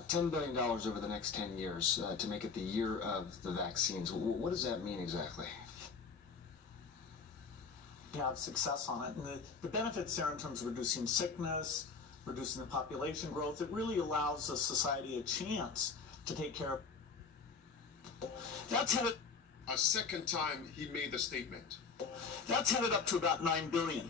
$10 billion over the next 10 years to make it the year of the vaccines. What does that mean exactly? Have success on it, and the benefits there in terms of reducing sickness, reducing the population growth, it really allows the society a chance to take care of. That's headed a second time he made the statement. That's headed up to about $9 billion.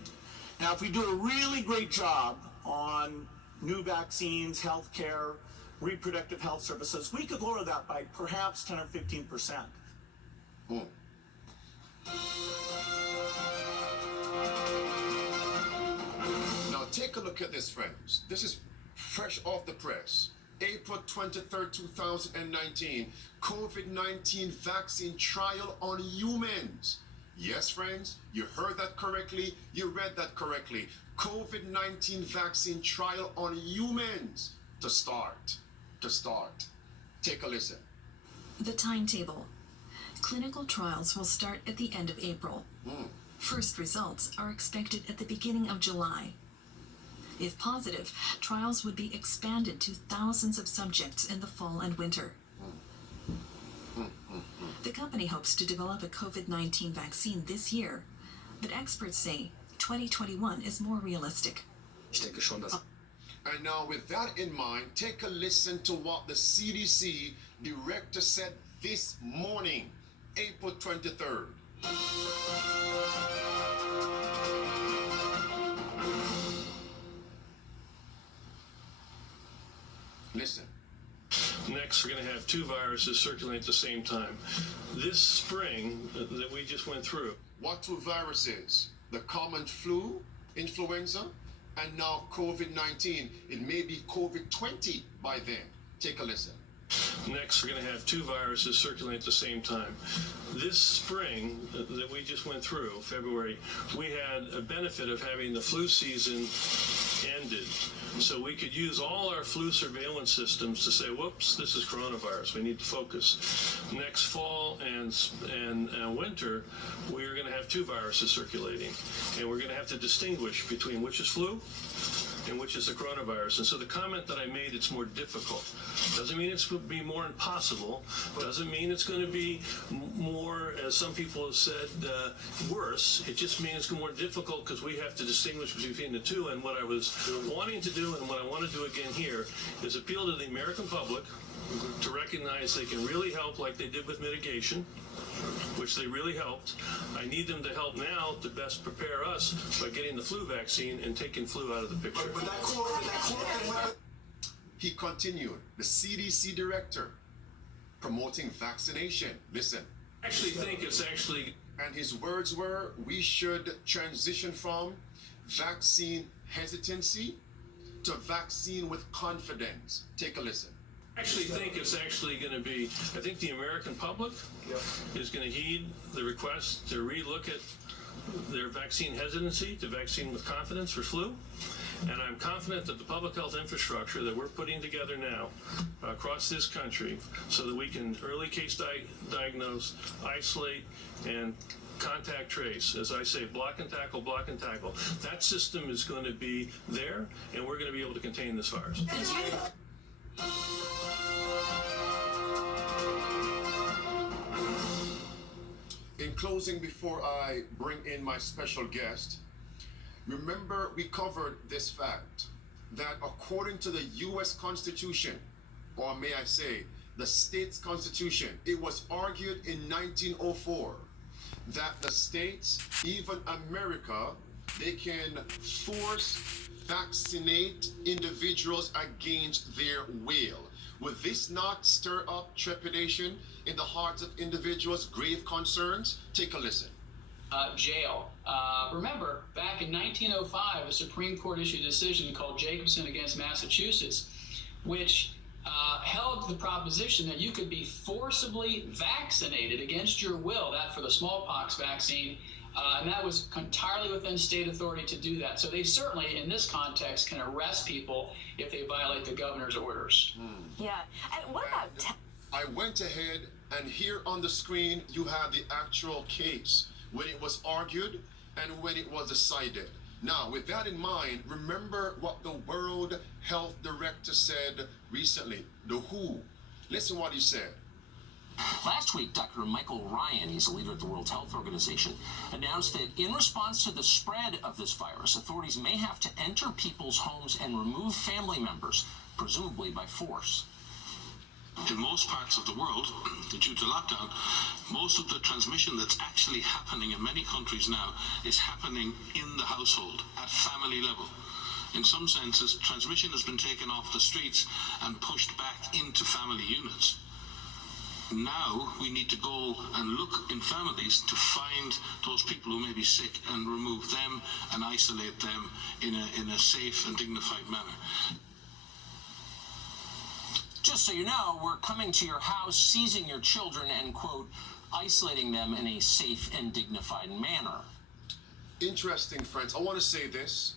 Now, if we do a really great job on new vaccines, healthcare, reproductive health services, we could lower that by perhaps 10 or 15%. Now take a look at this, friends. This is fresh off the press. April 23rd, 2019, COVID-19 vaccine trial on humans. Yes, friends, you heard that correctly. You read that correctly. COVID-19 vaccine trial on humans to start. Take a listen. The timetable. Clinical trials will start at the end of April. First results are expected at the beginning of July. If positive, trials would be expanded to thousands of subjects in the fall and winter. The company hopes to develop a COVID-19 vaccine this year, but experts say 2021 is more realistic. And now with that in mind, take a listen to what the CDC director said this morning, April 23rd. Listen. Next, we're going to have two viruses circulating at the same time. This spring that we just went through. What two viruses? The common flu, influenza, and now COVID-19. It may be COVID-20 by then. Take a listen. Next, we're going to have two viruses circulating at the same time. This spring that we just went through, February, we had a benefit of having the flu season ended. So we could use all our flu surveillance systems to say, whoops, this is coronavirus. We need to focus. Next fall and winter, we're going to have two viruses circulating. And we're going to have to distinguish between which is flu and which is the coronavirus. And so the comment that I made, it's more difficult. Doesn't mean it's going to be more impossible. Doesn't mean it's going to be more, as some people have said, worse. It just means it's more difficult because we have to distinguish between the two. And what I was wanting to do, and what I want to do again here, is appeal to the American public to recognize they can really help like they did with mitigation, which they really helped. I need them to help now to best prepare us by getting the flu vaccine and taking flu out of the picture. He continued, the CDC director, promoting vaccination. Listen. I actually think it's actually... And his words were, we should transition from vaccine hesitancy to vaccine with confidence. Take a listen. I actually think it's actually going to be, I think the American public is going to heed the request to relook at their vaccine hesitancy to vaccine with confidence for flu. And I'm confident that the public health infrastructure that we're putting together now across this country so that we can early case diagnose, isolate, and contact trace, as I say, block and tackle, that system is going to be there, and we're going to be able to contain this virus. In closing, before I bring in my special guest, remember we covered this fact that according to the U.S. Constitution, or may I say, the state's constitution, it was argued in 1904 that the states, even America, they can force vaccinate individuals against their will. Would this not stir up trepidation in the hearts of individuals, grave concerns? Take a listen. Jail. Remember, back in 1905, a Supreme Court issued a decision called Jacobson against Massachusetts, which held the proposition that you could be forcibly vaccinated against your will, that for the smallpox vaccine, and that was entirely within state authority to do that. So they certainly, in this context, can arrest people if they violate the governor's orders. Yeah. And what about... I went ahead, and here on the screen, you have the actual case, when it was argued and when it was decided. Now, with that in mind, remember what the World Health Director said recently, the WHO. Listen what he said. Last week, Dr. Michael Ryan, he's a leader at the World Health Organization, announced that in response to the spread of this virus, authorities may have to enter people's homes and remove family members, presumably by force. In most parts of the world, due to lockdown, most of the transmission that's actually happening in many countries now is happening in the household, at family level. In some senses, transmission has been taken off the streets and pushed back into family units. Now we need to go and look in families to find those people who may be sick and remove them and isolate them in a safe and dignified manner. Just so you know, we're coming to your house, seizing your children, and, quote, isolating them in a safe and dignified manner. Interesting, friends. I want to say this.